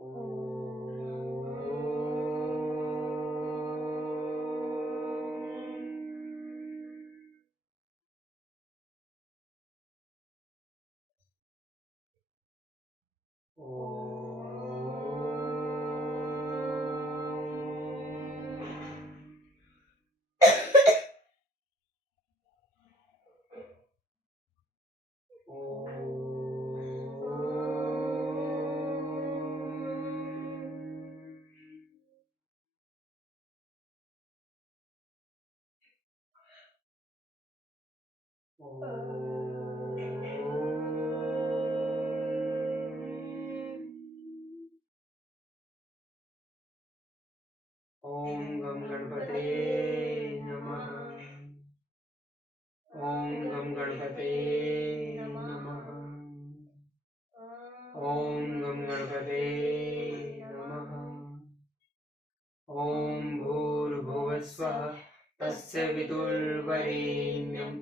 ओम गम गणपते नमः। ओम गम गणपते नमः। ओम गम गणपते नमः। ओम भूर्भुवस्वः तस्य वितुर्वरेण्यं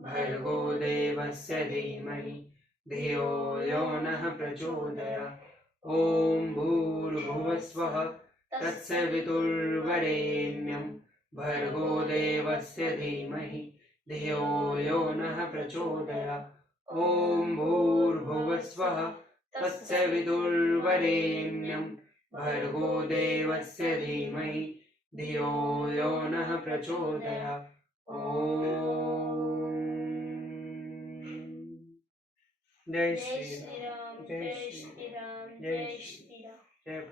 भर्गो देवस्य धीमहि धियो यो नः प्रचोदयात्। ओम भूर्भुवस्वः तस्य वितुर्वरेण्यं भर्गो देवस्य धीमहि धियो यो नः प्रचोदयात्। ओम भूर्भुवस्वः तस्य वितुर्वरेण्यं भर्गो देवस्य धीमहि धियो यो नः प्रचोदयात्। ओम जय श्री राम, जय श्री राम, जय श्री राम, जय जय।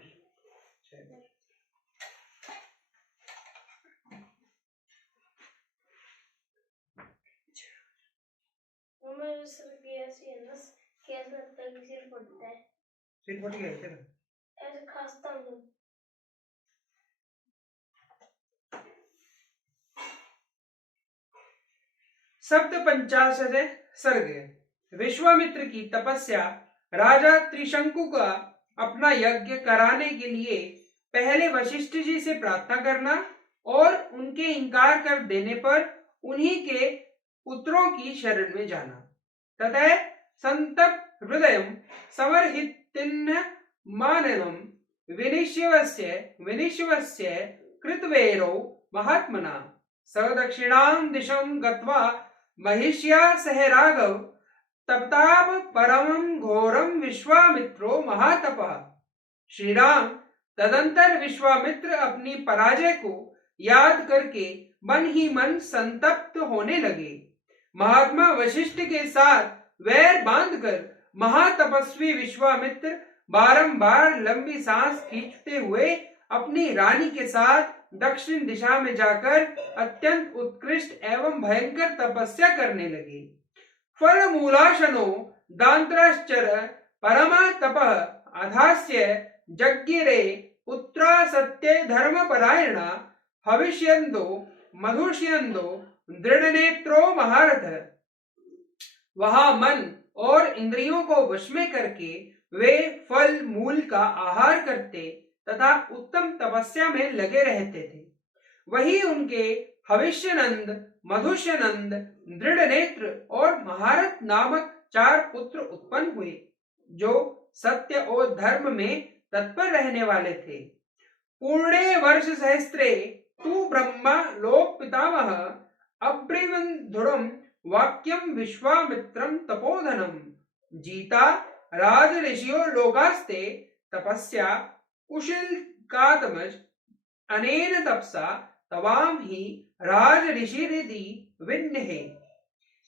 सिर फट गया तेरा? ऐसे खांसता हूँ। सप्तपंचाशत् सर्ग। विश्वामित्र की तपस्या। राजा त्रिशंकु का अपना यज्ञ कराने के लिए पहले वशिष्ठ जी से प्रार्थना करना और उनके इनकार कर देने पर उन्हीं के पुत्रों की शरण में जाना तथा संतप्त हृदय समर्हितिन्न माननम विनिश्वस्य कृतवेरो महात्मना सदक्षिणां दिशं गत्वा महिष्या सह राघव तपताप परमं घोरम विश्वामित्रो महातपः। श्री राम तदंतर विश्वामित्र अपनी पराजय को याद करके मन ही मन संतप्त होने लगे। महात्मा वशिष्ठ के साथ वैर बांधकर महातपस्वी विश्वामित्र बारंबार लंबी सांस खींचते हुए अपनी रानी के साथ दक्षिण दिशा में जाकर अत्यंत उत्कृष्ट एवं भयंकर तपस्या करने लगे। फल मूलाशनो दांत्राश्चर परमा तपः अधास्य जज्ञिरे पुत्रा सत्य धर्मपरायणा हविष्यन्तो मधुष्यन्तो दृढ़नेत्रो महारथ। वहां मन और इंद्रियों को वश में करके वे फल मूल का आहार करते तथा उत्तम तपस्या में लगे रहते थे। वही उनके हविष्यनंद, मधुष्यनंद, दृढ़ नेत्र और महारथ नामक 4 पुत्र उत्पन्न हुए जो सत्य और धर्म में तत्पर रहने वाले थे। पूर्णे वर्ष सहस्त्रे तु ब्रह्मा लोक पितामह अब्रिवन्धुरम वाक्यम विश्वामित्रम तपोधनम जीता राज ऋषियो लोकास्ते तपस्या कुशिल कातमज अनेन तपसा तवाम ही राज ऋषि रिधि विन्ह है।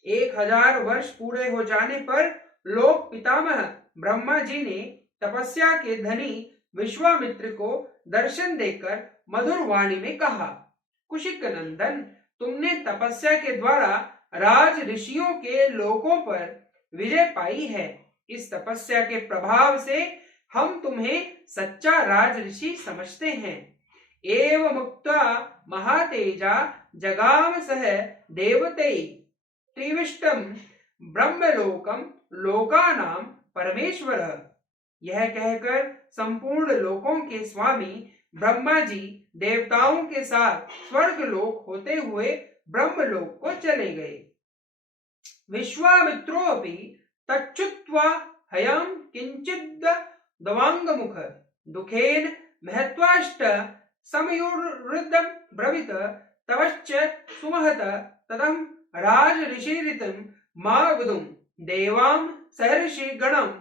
1000 वर्ष पूरे हो जाने पर लोक पितामह ब्रह्मा जी ने तपस्या के धनी विश्वामित्र को दर्शन देकर मधुर वाणी में कहा, कुशिक नंदन, तुमने तपस्या के द्वारा राज ऋषियों के लोकों पर विजय पाई है। इस तपस्या के प्रभाव से हम तुम्हें सच्चा राज ऋषि समझते हैं। एवं मुक्ता महातेजा जगाम सह देवते त्रिविष्टम ब्रह्मलोकम लोकानाम परमेश्वर। यह कहकर संपूर्ण लोकों के स्वामी ब्रह्मा जी देवताओं के साथ स्वर्ग लोक होते हुए ब्रह्मलोक को चले गए। विश्वामित्रो अपि तच्छ्रुत्वा हयाम किंचिद दवांग मुख दुखेन महत्वाष्ट समयोरुद्धं ब्रवीत तवश्च सुमहत तदं राज ऋषिरितं मा वदुं देवां सहर्षि गणं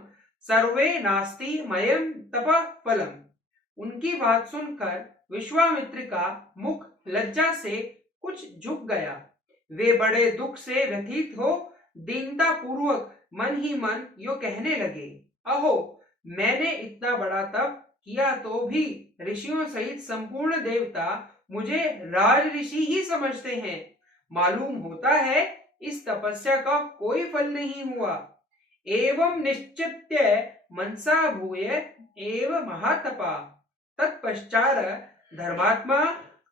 सर्वे नास्ति मयं तप फलम। उनकी बात सुनकर विश्वामित्र का मुख लज्जा से कुछ झुक गया। वे बड़े दुख से व्यथित हो दीनता पूर्वक मन ही मन यो कहने लगे, अहो, मैंने इतना बड़ा तप किया तो भी ऋषियों सहित संपूर्ण देवता मुझे राज ऋषि ही समझते हैं। मालूम होता है इस तपस्या का कोई फल नहीं हुआ। एवं निश्चित्य मनसा भूय एव महातपा तत्पश्चात धर्मात्मा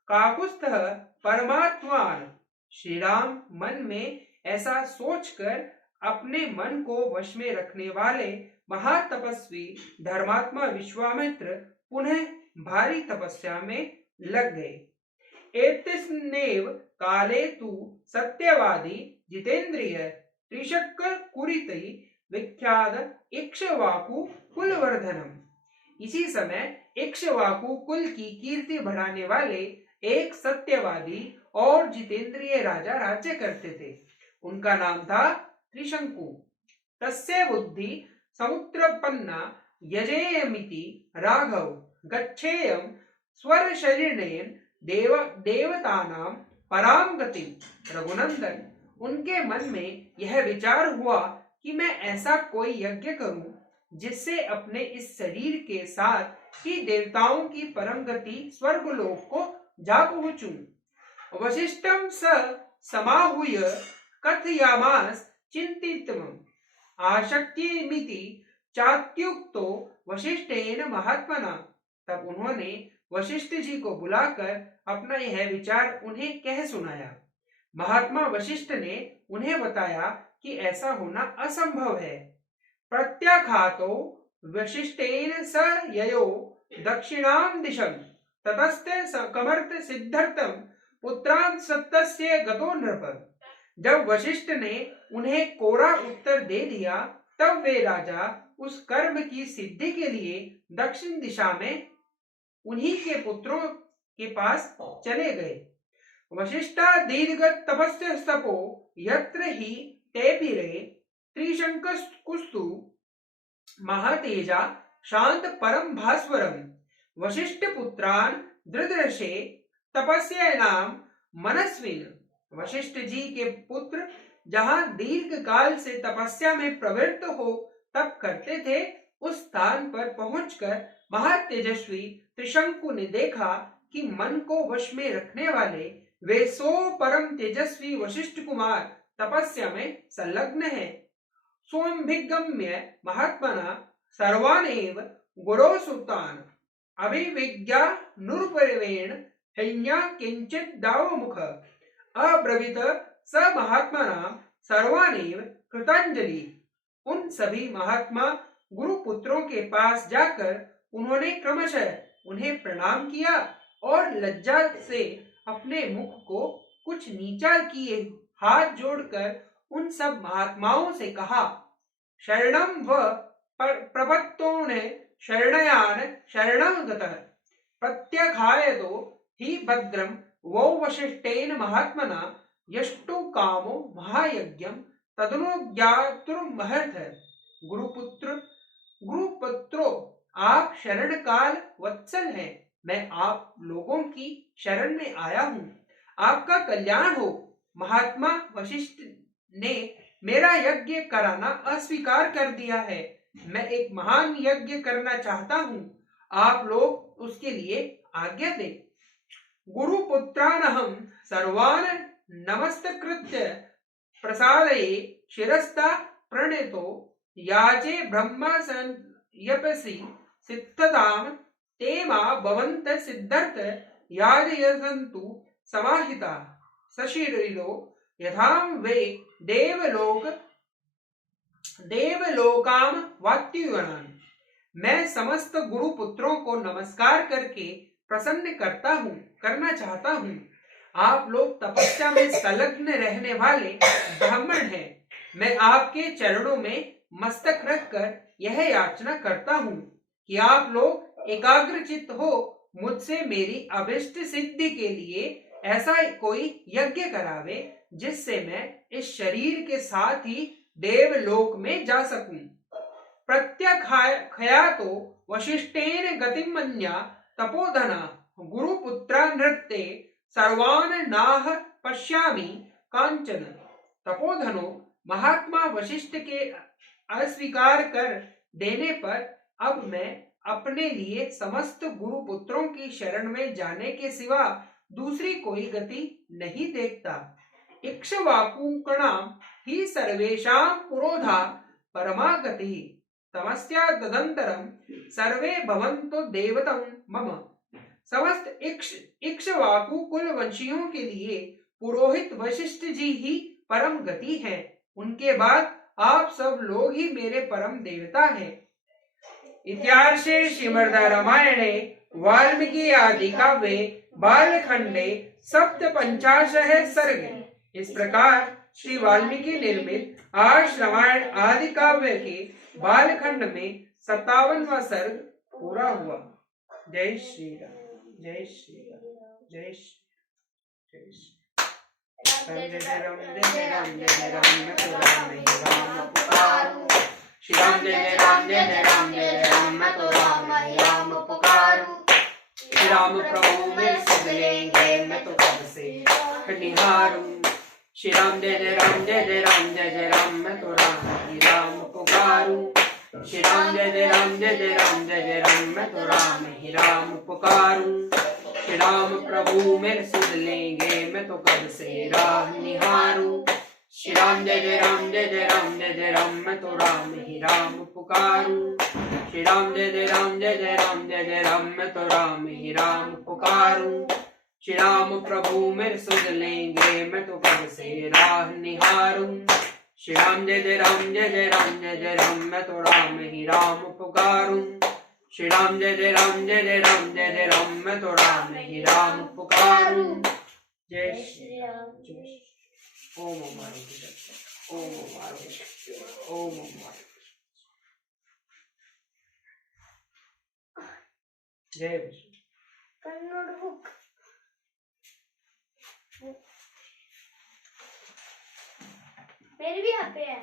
काकुत्स्थः परमात्मान। श्री राम मन में ऐसा सोचकर अपने मन को वश में रखने वाले महातपस्वी धर्मात्मा विश्वामित्र पुनः भारी तपस्या में लग गए। एतस्नेव काले तु सत्यवादी जितेंद्रिय त्रिशक् कुरिति विख्यात इक्ष्वाकु कुलवर्धनम। इसी समय इक्ष्वाकु कुल की कीर्ति बढ़ाने वाले एक सत्यवादी और जितेंद्रिय राजा राज्य करते थे। उनका नाम था त्रिशंकु। तस्य बुद्धि समुद्रपन्ना यजेयमिति राघव गच्छेयं स्वर शरीरेण देवतानां पराम गति। रघुनंदन, उनके मन में यह विचार हुआ कि मैं ऐसा कोई यज्ञ करूं जिससे अपने इस शरीर के साथ ही देवताओं की परम गति स्वर्गलोक को जा पहुंचूं। वशिष्ठं स समाहूय कथयामास चिंतितम् आशक्तिमिति चात्युक्तो वशिष्ठेन महात्मना। तब उन्होंने वशिष्ठ जी को बुलाकर अपना यह विचार उन्हें कह सुनाया। महात्मा वशिष्ठ ने उन्हें बताया कि ऐसा होना असंभव है। प्रत्याख्यातो वशिष्ठेन स ययो दक्षिणां दिशं ततस्ते कमर्त सिद्धर्थम पुत्रान् सत्तस्य गतो नृप। जब वशिष्ठ ने उन्हें कोरा उत्तर दे दिया तब वे राजा उस कर्म की सिद्धि के लिए दक्षिण दिशा में उन्हीं के पुत्रों के पास चले गए। वशिष्ठा दीर्घ तपस्य तपो यत्र ही तेभिरे त्रिशंकुस्तु महातेजा शांत परम भास्वरम। वशिष्ठ पुत्रान दृदर्शे तपस्यानाम मनस्विन। वशिष्ठ जी के पुत्र जहां दीर्घ काल से तपस्या में प्रवृत्त हो तप करते थे, उस स्थान पर पहुंचकर महातेजस्वी त्रिशंकु ने देखा कि मन को वश में रखने वाले वे 100 परम तेजस्वी वशिष्ठ कुमार तपस्या में संलग्न है। सोमभिगम्य महात्मना सर्वानेव गुरो सुतान अभिविज्ञा नुरपरिवेण हैन्या किंचित दावमुख अब्रवीत स महात्मना सर्वानेव कृतांजलि। उन सभी महात्मा गुरु पुत्रों के पास जाकर उन्होंने क्रमशः उन्हें प्रणाम किया और लज्जा से अपने मुख को कुछ नीचा किए हाथ जोड़कर उन सब महात्माओं से कहा, शरणं व प्रपत्तोने शरणयान शरणं गतः प्रत्यखायतो हि भद्रं वो वशिष्ठेन महात्मना यष्टु कामो महायज्ञं तदनुज्ञातुमर्हत्। गुरुपुत्रो, आप शरण काल वत्सल हैं। मैं आप लोगों की शरण में आया हूँ, आपका कल्याण हो। महात्मा वशिष्ठ ने मेरा यज्ञ कराना अस्वीकार कर दिया है। मैं एक महान यज्ञ करना चाहता हूँ, आप लोग उसके लिए आज्ञा दें। गुरुपुत्रानहं सर्वान् नमस्कृत्य प्रसादये शिरस्ता प्रणीतो याचे ब्रह्मा संयपसि सिद्धतां ते मा भवन्त सिद्धर्थ याजयन्तु समाहिता सशीलो यथां वे देवलोकां वात्युगणान्। मैं समस्त गुरु पुत्रों को नमस्कार करके प्रसन्न करना चाहता हूँ। आप लोग तपस्या में संलग्न रहने वाले ब्राह्मण हैं। मैं आपके चरणों में मस्तक रखकर यह याचना करता हूँ कि आप लोग एकाग्रचित्त हो मुझसे मेरी अभिष्ट सिद्धि के लिए ऐसा कोई यज्ञ करावे जिससे मैं इस शरीर के साथ ही देवलोक में जा सकूं। प्रत्यक्षयातो वशिष्ठेन गतिमन्या तपोधना गुरुपुत्रा नृत्ते सर्वान् नाह पश्यामि कांचन। तपोधनो महात्मा वशिष्ठ के अस्वीकार कर देने पर अब मैं अपने लिए समस्त गुरुपुत्रों की शरण में जाने के सिवा दूसरी कोई गति नहीं देखता। इक्ष्वाकुणाम ही सर्वेषां पुरोधा परमा गति तमस्या तदंतरम सर्वे भवन्तो देवतं मम। समस्त इक्ष्वाकु कुल वंशियों के लिए पुरोहित वशिष्ठ जी ही परम गति हैं। उनके बाद आप सब लोग ही मेरे परम देवता हैं। इत्यार्षे श्रीमद् रामायणे वाल्मीकि आदि काव्ये बालखंडे सप्तपंचाशः सर्गे। इस प्रकार श्री वाल्मीकि निर्मित आर्ष रामायण आदि काव्य के बालखंड में 57वां सर्ग पूरा हुआ। जय श्री राम, जय श्री राम, जय श्री जय श्री जय राम, जय राम, जय राम, मैं तो राम ही राम पुकारूं। श्री राम जय राम, जय राम, जय राम, मैं तो राम ही राम पुकारूं। श्री राम प्रभु मेरे सुन लेंगे, मैं तो कब से निहारूं। श्री राम जय राम, जय राम, जय राम, मैं तो राम ही राम पुकारूं। श्री राम जय राम, जय राम, जय राम, मैं तो राम ही राम पुकारूं। श्री राम प्रभु मेरे सुन लेंगे, मैं तो कब से राह निहारूं। श्री राम जय राम, जय राम, जय राम, मैं तो राम ही राम पुकारूं। श्री राम जय राम, जय राम, जय राम, मैं तो राम ही राम पुकारूं। श्री राम प्रभु मेरे सुन लेंगे, मैं तो कब से राह निहारूं। श्री राम जय राम, जय राम, जय राम, मैं तो राम ही राम पुकारूं। श्री राम जय राम, जय राम, जय राम, मैं तो राम ही राम पुकारूं। जय श्री राम, जय ओम ओम ओम ओम ओम ओम। जय विष्णु। कन्नड़ बुक मेरी भी यहाँ पे है।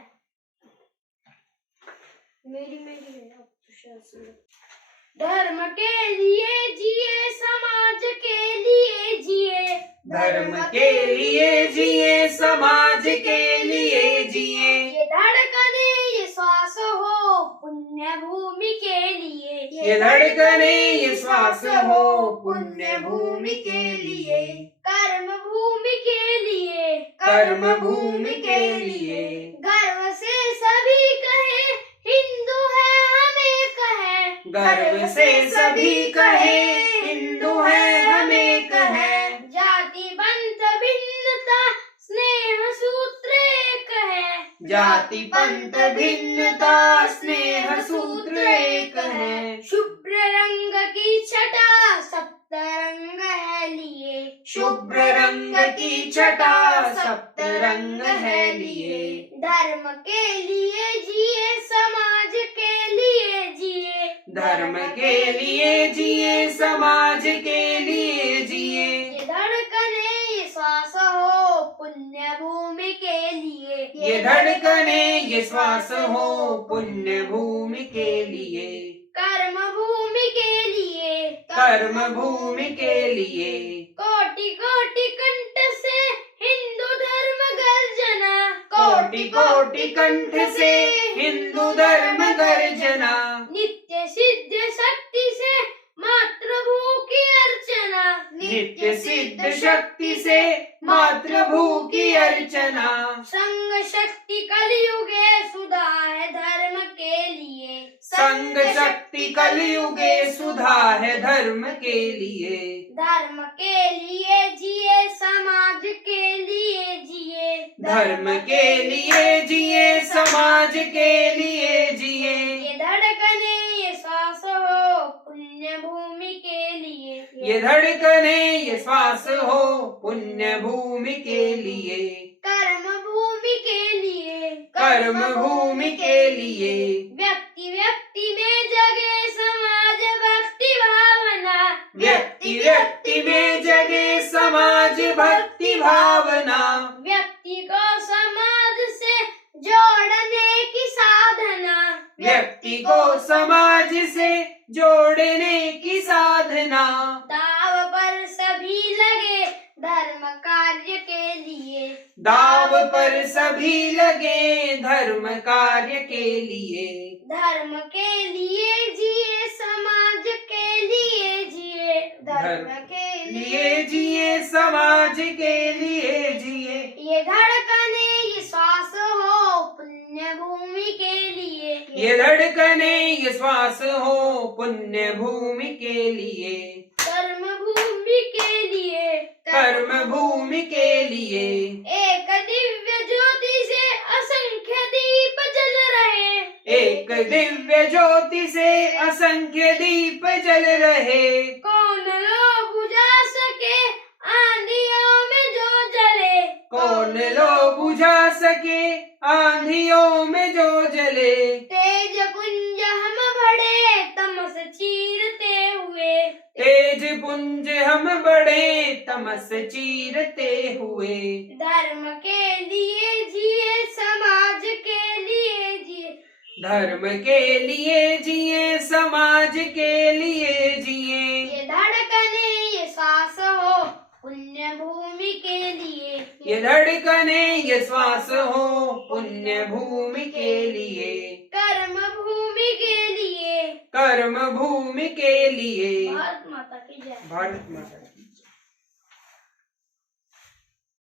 मेरी है अब तो शायद से। धर्म के लिए जिए, समाज के लिए जिए। धर्म के लिए जिए, समाज के लिए जिए। ये धड़कने ये श्वास हो पुण्य भूमि के लिए। ये धड़कने ये श्वास हो पुण्य भूमि के लिए। कर्म भूमि के लिए, कर्म भूमि के लिए। गर्व से सभी कहे हिंदू है हमें कहे। गर्व से सभी कहे हिंदू है हमें कहे। जाति पंथ भिन्नता स्नेह सूत्र एक है। जाति पंथ भिन्नता स्नेह सूत्र एक है। शुभ्र रंग की छटा सप्त रंग है लिए। शुभ्र रंग की छटा सप्त रंग है लिए। धर्म के लिए जिए, समाज के लिए जिए। धर्म के लिए जिए, समाज के लिए जिए। ये धड़कने ये श्वास हो पुण्य भूमि के लिए। ये धड़कने ये श्वास हो पुण्य भूमि के लिए। कर्म भूमि के लिए, कर्म भूमि के लिए। कोटि कोटि कंठ से हिंदू धर्म गर्जना। कोटि कोटि कंठ से हिंदू धर्म गर्जना। नित्य सिद्ध शक्ति से मातृभू की अर्चना। नित्य सिद्ध शक्ति से मातृभू की अर्चना। संग शक्ति कलयुगे सुधा है धर्म के लिए। संग शक्ति कलयुगे सुधा है धर्म के लिए। धर्म के लिए जिए, समाज के लिए जिए। धर्म के लिए जिए, समाज के लिए जिए। ये धड़कने ये श्वास हो पुण्य भूमि के लिए। ये धड़कने ये श्वास हो पुण्य भूमि के लिए। कर्म भूमि के लिए, कर्म भूमि के लिए। व्यक्ति व्यक्ति में जगे समाज भक्ति व्यक्ति व्यक्ति में जगे समाज भक्ति भावना, व्यक्ति को समाज से जोड़ने की साधना, व्यक्ति को समाज से जोड़ने की साधना। दाव पर सभी लगे धर्म कार्य के लिए, दाव पर सभी लगे धर्म कार्य के लिए, धर्म के लिए जिए समाज के लिए जिए, धर्म के लिए जिए समाज के लिए जिए। ये धड़कने ये श्वास हो पुण्य भूमि के लिए, ये धड़कने ये श्वास हो पुण्य भूमि के लिए, कर्म भूमि के लिए, कर्म भूमि के लिए। एक दिव्य ज्योति से असंख्य दीप जल रहे, एक दिव्य ज्योति से असंख्य दीप जल रहे। कौन लो बुझा सके आंधियों में जो जले, कौन लो बुझा सके आंधियों में जो जले। तेज पुंज हम बड़े तमस चीरते हुए, तेज पुंज हम बड़े तमस चीरते हुए। धर्म के लिए जिए समाज के लिए जिए, धर्म के लिए जिए समाज के लिए जिए। ये धड़कने ये श्वास हो पुण्य भूमि के लिए, ये धड़कने ये श्वास हो पुण्य भूमि के लिए, कर्म भूमि के लिए, कर्म भूमि के लिए। भारत माता की जय। भारत माता।